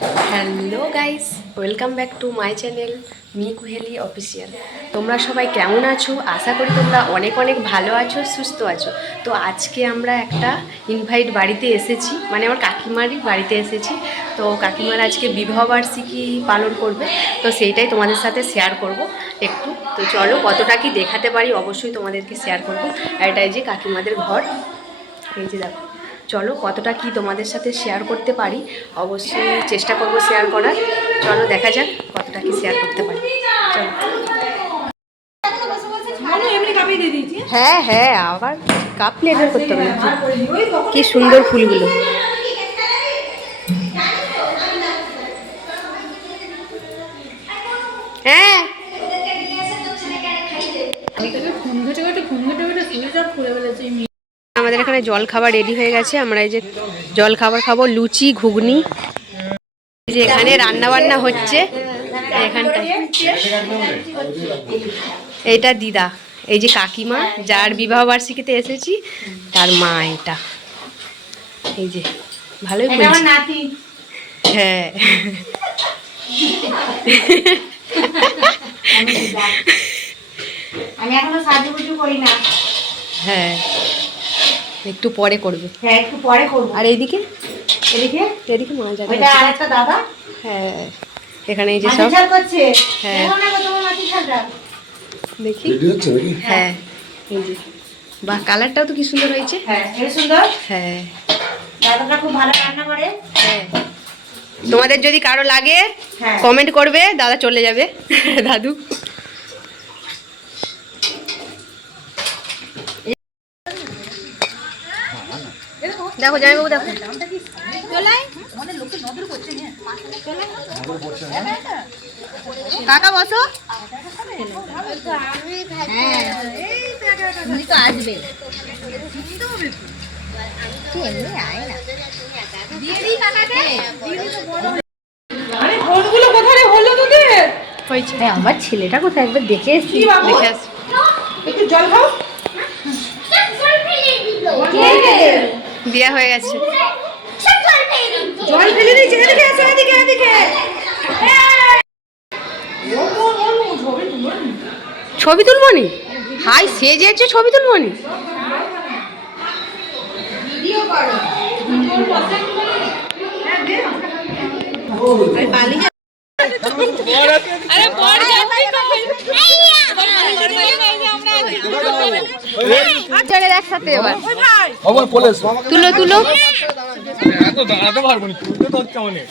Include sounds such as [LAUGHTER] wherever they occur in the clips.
Hello guys welcome back to my channel me Kuheli official তোমরা সবাই কেমন আছো? আশা করি তোমরা অনেক অনেক ভালো আছো, সুস্থ আছো। তো আজকে আমরা একটা ইনভাইট বাড়িতে এসেছি। মানে আমার কাকিমারই বাড়িতে এসেছি। তো কাকিমার আজকে বিবাহবার্ষিকী পালন করবে। তো সেইটাই তোমাদের সাথে শেয়ার করব একটু। তো চলো, কতটা কি দেখাতে পারি অবশ্যই তোমাদেরকে শেয়ার করব। এটাই যে কাকিমাদের ঘর। এই যে দেখো। চলো কতটা কি তোমাদের সাথে শেয়ার করতে পারি? অবশ্যই চেষ্টা করব শেয়ার করার। চলো দেখা যাক কতটা কি শেয়ার করতে পারি। চলো। হ্যাঁ হ্যাঁ আবার কাপ প্লেটার করতে হবে? কি সুন্দর ফুলগুলো। হ্যাঁ। আমাদের এখানে জল খাবার রেডি হয়ে গেছে। আমরা এই যে জল খাবার খাব লুচি ঘুগনি। যে এখানে রান্না বান্না হচ্ছে। এখানটায়। এইটা দিদা। এই যে কাকিমা যার বিবাহ বার্ষিকীতে এসেছি তার মা এটা। এই যে ভালোই হ্যাঁ। আমি এখনও সাজুগুজু করি না। হ্যাঁ। একটু পরে করবে। হ্যাঁ একটু পরে করব। আর এইদিকে? এদিকে? এদিকে ওইটা আরেকটা দাদা। হ্যাঁ এখানে এই যে সব। করছে? হ্যাঁ। দেখো নাকি? হ্যাঁ। এই যে। বাহ কালারটাও তো কি সুন্দর হয়েছে। হ্যাঁ সুন্দর। হ্যাঁ। দাদাটা খুব ভালো রান্না করে। হ্যাঁ। তোমাদের যদি কারও লাগে হ্যাঁ। কমেন্ট করবে দাদা চলে যাবে। দাদু। দেখো জামাইবাবু দেখো। কাকা বসো। হ্যাঁ। আমার ছেলেটা কোথায়? একবার দেখে এসছি। দেখে একটু জল খাও। বিয়া হয়ে গেছে। জল ফেলে দিয়েছে এদিকে এসো এদিকে এদিকে। ছবি তুলবো নি হাই সেজেছে ছবি তুলবো নি একসাথে এবার বলে এসো। তুলো তুলো এত দাঁড়াতে পারব না তুলতে তো হচ্ছে অনেক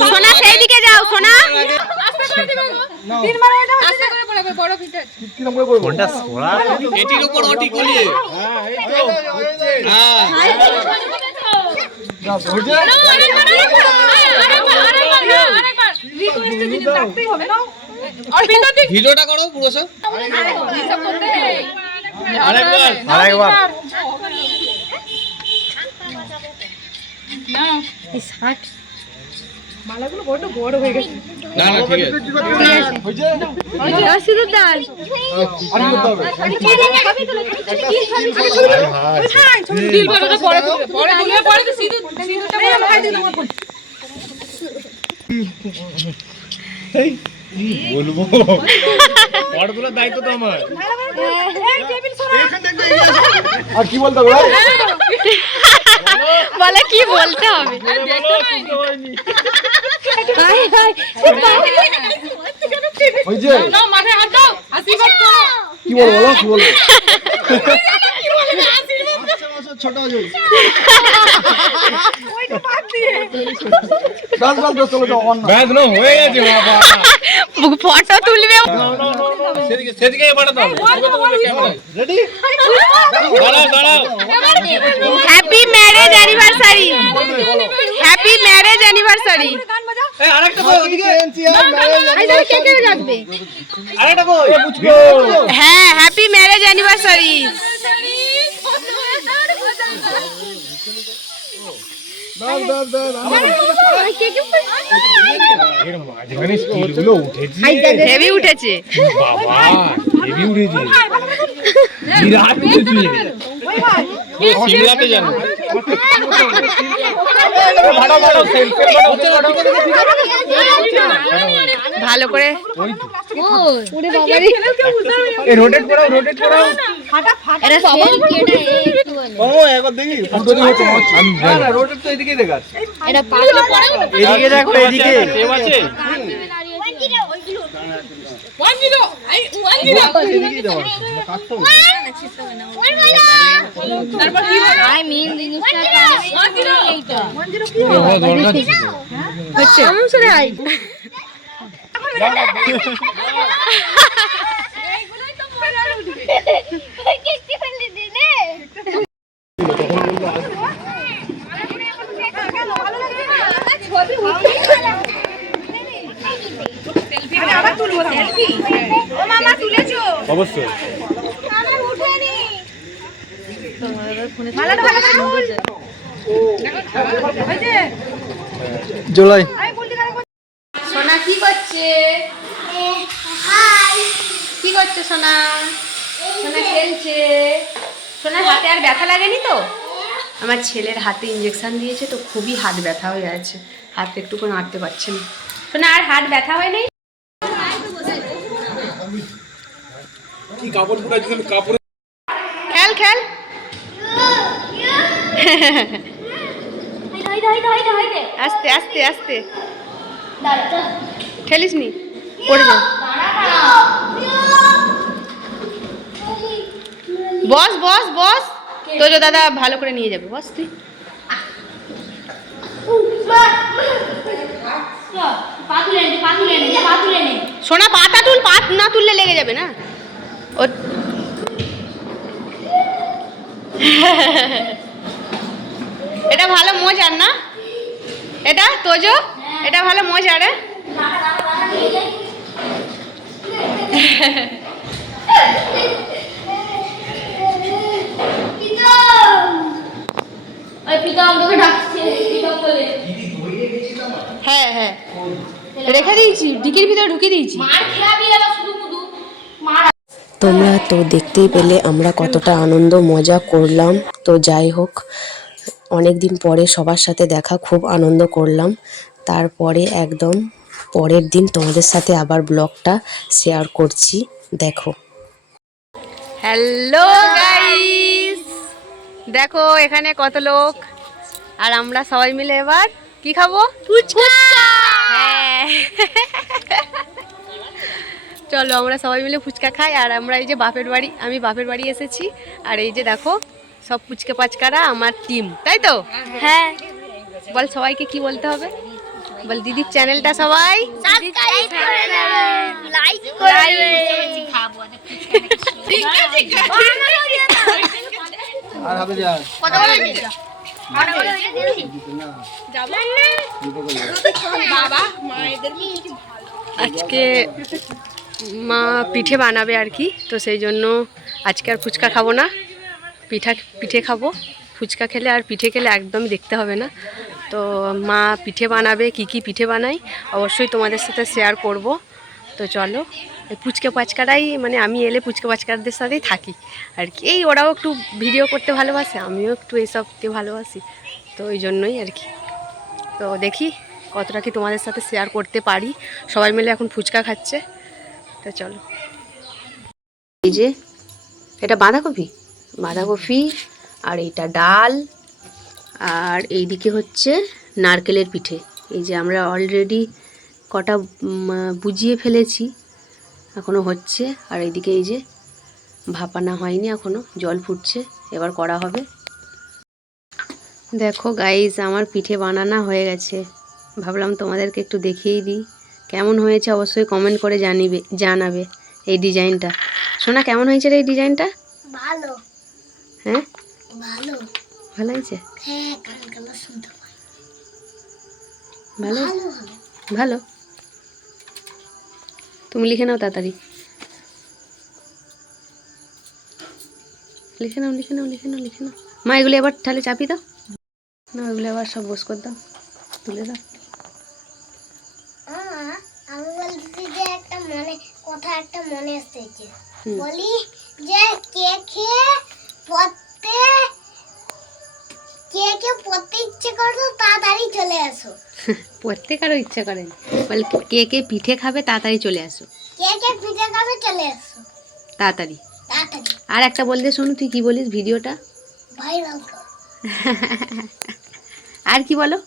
সোনা সেই দিকে যাও সোনা? এটির উপর ওটি কলিয়ে হ্যাঁ। ভিডিওটা করো পুরো সব। আরেকবার। আরেকবার। না। না ঠিক আছে। হয়েছে? আর কি করতে হবে? বলব? পড়গুলোর দায়িত্ব তো আমার। আর কি বলতে হবে? বলে কি বলতে হবে? কি বলব বলো, কি বলব? ছোট হয়ে গেছে বাবা। ফটো তুলবে সেদিকে সেদিকে পাঠাতে হবে Ready? দাঁড়াও দাঁড়াও happy marriage anniversary happy marriage anniversary এই আরেকটা কই ওদিকে রাখবে আরেকটা কই হ্যাঁ হ্যাপি ম্যারেজ হেভি উঠেছে বাবা হেভি উঠেছে বিরাট উঠেছে জানো ভালো করে এই রোটেট করাও রোটেট করাও। ও একবার দেখি। ফুটো দিয়ে হচ্ছে আমি এদিকে দেখো এদিকে। টেপ আছে। কাটতে হবে জোলাই সোনা কি করছে কি করছে সোনা। সোনা খেলছে। সোনার হাতে আর ব্যথা লাগেনি তো? আমার ছেলের হাতে ইঞ্জেকশন দিয়েছে তো খুবই হাত ব্যথা হয়ে আছে হাত একটুকু নাড়তে পারছে না। সোনা আর হাত ব্যথা হয় নাই খেল খেল। আস্তে আস্তে আস্তে। ঠেলিস নি পড়ে যা। বস বস বস। তোজো দাদা ভালো করে নিয়ে যাবে, বস তুই। সোনা, পাতা তুল, পাত না তুললে লেগে যাবে না? ও এটা ভালো মজার না? এটা তোজো? এটা ভালো মজার হ্যাঁ হ্যাঁ। রেখে দিয়েছি ডিকির ভিতরে ঢুকিয়ে দিয়েছি। তোমরা তো দেখতেই পেলে আমরা কতটা আনন্দ মজা করলাম। তো যাই হোক অনেক দিন পরে সবার সাথে দেখা খুব আনন্দ করলাম। তারপরে একদম পরের দিন তোমাদের সাথে আবার ব্লগটা শেয়ার করছি। দেখো। হ্যালো গাইস দেখো এখানে কত লোক। আর আমরা সবাই মিলে এবার কি খাব? ফুচকা! হ্যাঁ। চলো আমরা সবাই মিলে ফুচকা খাই। আর আমরা এই যে বাপের বাড়ি আমি বাপের বাড়ি এসেছি। আর এই যে দেখো সব ফুচকা পাচকারা আমার টিম তাই তো? হ্যাঁ। বল সবাইকে কি বলতে হবে? বল দিদির চ্যানেলটা সবাই। আর হবে যা আজকে মা পিঠে বানাবে আর কি তো সেই জন্য আজকে আর ফুচকা খাব না। পিঠা পিঠে খাব। ফুচকা খেলে আর পিঠে খেলে একদম দেখতে হবে না। তো মা পিঠে বানাবে কি কি পিঠে বানাই অবশ্যই তোমাদের সাথে শেয়ার করব। তো চলো পুচকে পাচকারাই মানে আমি এলে পুচকে পাচকারদের সাথেই থাকি। আর কি, এই ওরাও একটু ভিডিও করতে ভালোবাসে, আমিও একটু এইসবকে ভালোবাসি। তো ওই জন্যই আর কি। তো দেখি কতটা কি তোমাদের সাথে শেয়ার করতে পারি। সবাই মিলে এখন ফুচকা খাচ্ছে। তো চলো। এই যে, এটা বাঁধাকপি? বাঁধাকপি আর এইটা ডাল। আর এইদিকে হচ্ছে নারকেলের পিঠে। এই যে আমরা অলরেডি কটা বুঝিয়ে ফেলেছি এখনও হচ্ছে। আর এইদিকে এই যে ভাপানা হয়নি এখনও জল ফুটছে এবার করা হবে। দেখো গাইজ আমার পিঠে বানানা হয়ে গেছে। ভাবলাম তোমাদেরকে একটু দেখিয়েই দিই। কেমন হয়েছে অবশ্যই কমেন্ট করে জানিবে জানাবে এই ডিজাইনটা। শোনা কেমন হয়েছে রে এই ডিজাইনটা? ভালো। হ্যাঁ? ভালো। ভালো হয়েছে? হ্যাঁ ভালো? ভালো? তুমি লিখে নাও তাড়াতাড়ি। লিখে নাও লিখে নাও লিখে নাও লিখে নাও। মা এগুলো এবার তাহলে চাপি দাও। না এগুলো আবার সব বস করে দাও। তুলে দাও। আমি বলছি যে একটা মনে কথা একটা মনে এসেছে। বলি যে কে খেয়ে পড়তে কে কে পড়তে ইচ্ছে করছ তাড়াতাড়ি চলে আসো। পড়তে কারও ইচ্ছা করেন বলে কে কে পিঠে খাবে তাড়াতাড়ি চলে আসো। কে কে পিঠে খাবে চলে আসো। তাড়াতাড়ি। তাড়াতাড়ি। আর একটা বলতে শোনো তুই কি বলিস ভিডিওটা? ভাইরাল আর কি বলো?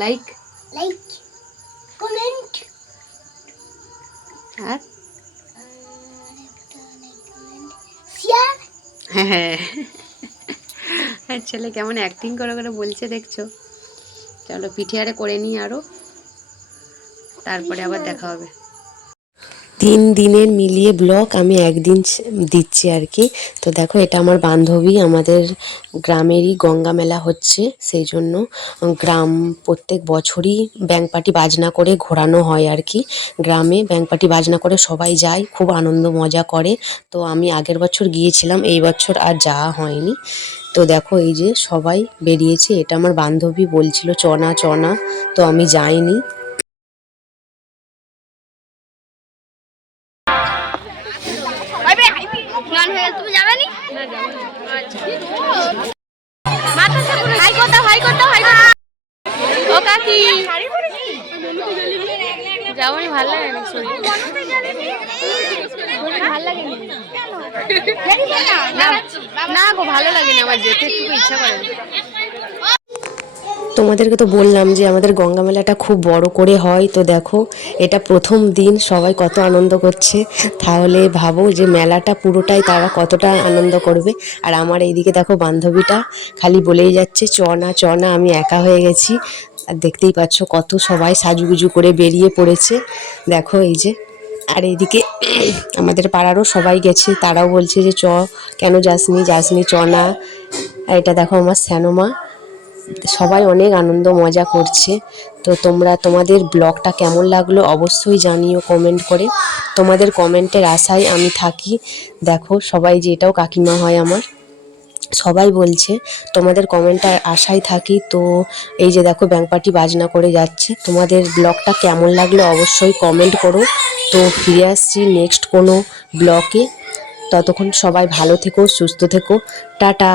লাইক লাইক কমেন্ট আর? শেয়ার হ্যাঁ। আর ছেলে কেমন অ্যাক্টিং করে করে বলছে দেখছ। চলো পিঠে আরে করে নিই আরও। তারপরে আবার দেখা হবে। তিন দিনের মিলিয়ে ব্লগ আমি একদিন দিচ্ছি আর কি। তো দেখো, এটা আমার বান্ধবী, আমাদের গ্রামেরই গঙ্গা মেলা হচ্ছে, সেই জন্য গ্রাম প্রত্যেক বছরই ব্যাংক পার্টি বাজনা করে ঘোরানো হয় আর কি। গ্রামে ব্যাংক পার্টি বাজনা করে সবাই যায়, খুব আনন্দ মজা করে। তো আমি আগের বছর গিয়েছিলাম, এই বছর আর যাওয়া হয়নি। তো দেখো, এই যে সবাই বেরিয়েছে, এটা আমার বান্ধবী বলছিল, চনা চনা। তো আমি যাইনি। হাই করতে, হাই ও কাকি। যাওয়ানি ভালো লাগে না সরি ভালো লাগে না না গো, ভালো লাগে না আমার যেতে একটু ইচ্ছা করে। তোমাদেরকে তো বললাম যে আমাদের গঙ্গা মেলাটা খুব বড় করে হয়, তো দেখো, এটা প্রথম দিন, সবাই কত আনন্দ করছে। তাহলে ভাবো যে মেলাটা পুরোটাই তারা কতটা আনন্দ করবে। আর আমার এইদিকে দেখো বান্ধবীটা খালি বলেই যাচ্ছে, চ না চ না, আমি একা হয়ে গেছি। আর দেখতেই পাচ্ছ কত সবাই সাজুগুজু করে বেরিয়ে পড়েছে। দেখো এই যে, আর এইদিকে [CLEARS THROAT] আমাদের পাড়ারও সবাই গেছে, তারাও বলছে যে, চ, কেন যাসনি? যাসনি, চ না। এটা দেখো আমার স্যানোমা সবাই অনেক আনন্দ, মজা করছে। তো তোমরা, তোমাদের ব্লগটা কেমন লাগল অবশ্যই জানিও কমেন্ট করে। তোমাদের কমেন্টের আশায় আমি থাকি। দেখো, সবাই যে এটাও কাকিমা হয় আমার, সবাই বলছে, তোমাদের কমেন্টের আশায় থাকি। তো এই যে দেখো, ব্যাংক পার্টি বাজনা করে যাচ্ছে। তোমাদের ব্লগটা কেমন লাগল অবশ্যই কমেন্ট করো। তো ফিরে আসছি নেক্সট কোনো ব্লগে। ততক্ষণ সবাই ভালো থেকো, সুস্থ থেকো। টাটা!